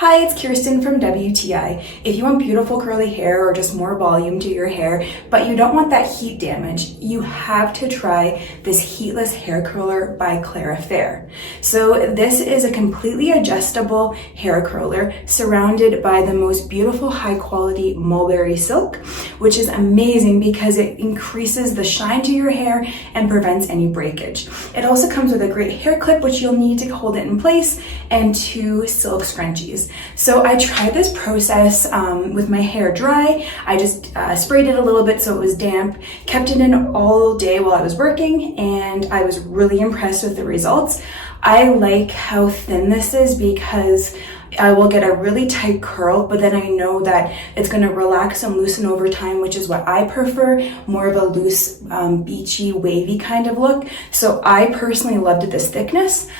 Hi, it's Kirsten from WTI. If you want beautiful curly hair or just more volume to your hair, but you don't want that heat damage, you have to try this heatless hair curler by Klara Faire. So this is a completely adjustable hair curler surrounded by the most beautiful high quality mulberry silk, which is amazing because it increases the shine to your hair and prevents any breakage. It also comes with a great hair clip, which you'll need to hold it in place, and 2 silk scrunchies. So I tried this process with my hair dry. I just sprayed it a little bit so it was damp, kept it in all day while I was working, and I was really impressed with the results. I like how thin this is because I will get a really tight curl, but then I know that it's going to relax and loosen over time, which is what I prefer, more of a loose, beachy, wavy kind of look. So I personally loved this thickness.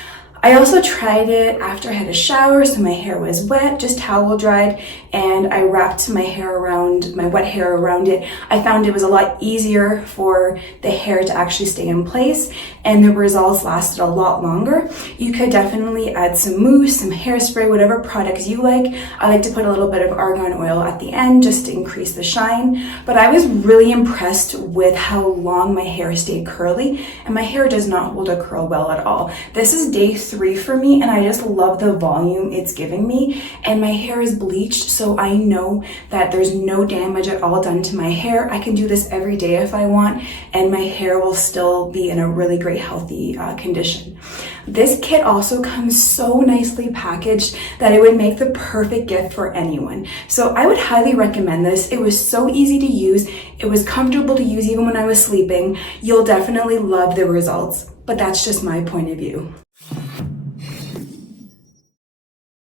I also tried it after I had a shower, so my hair was wet, just towel dried, and I wrapped my wet hair around it. I found it was a lot easier for the hair to actually stay in place, and the results lasted a lot longer. You could definitely add some mousse, some hairspray, whatever products you like. I like to put a little bit of argan oil at the end just to increase the shine, but I was really impressed with how long my hair stayed curly, and my hair does not hold a curl well at all. This is day 3 for me, and I just love the volume it's giving me, and my hair is bleached, so I know that there's no damage at all done to my hair. I can do this every day if I want, and my hair will still be in a really great healthy condition. This kit also comes so nicely packaged that it would make the perfect gift for anyone. So I would highly recommend this. It was so easy to use. It was comfortable to use even when I was sleeping. You'll definitely love the results, but that's just my point of view.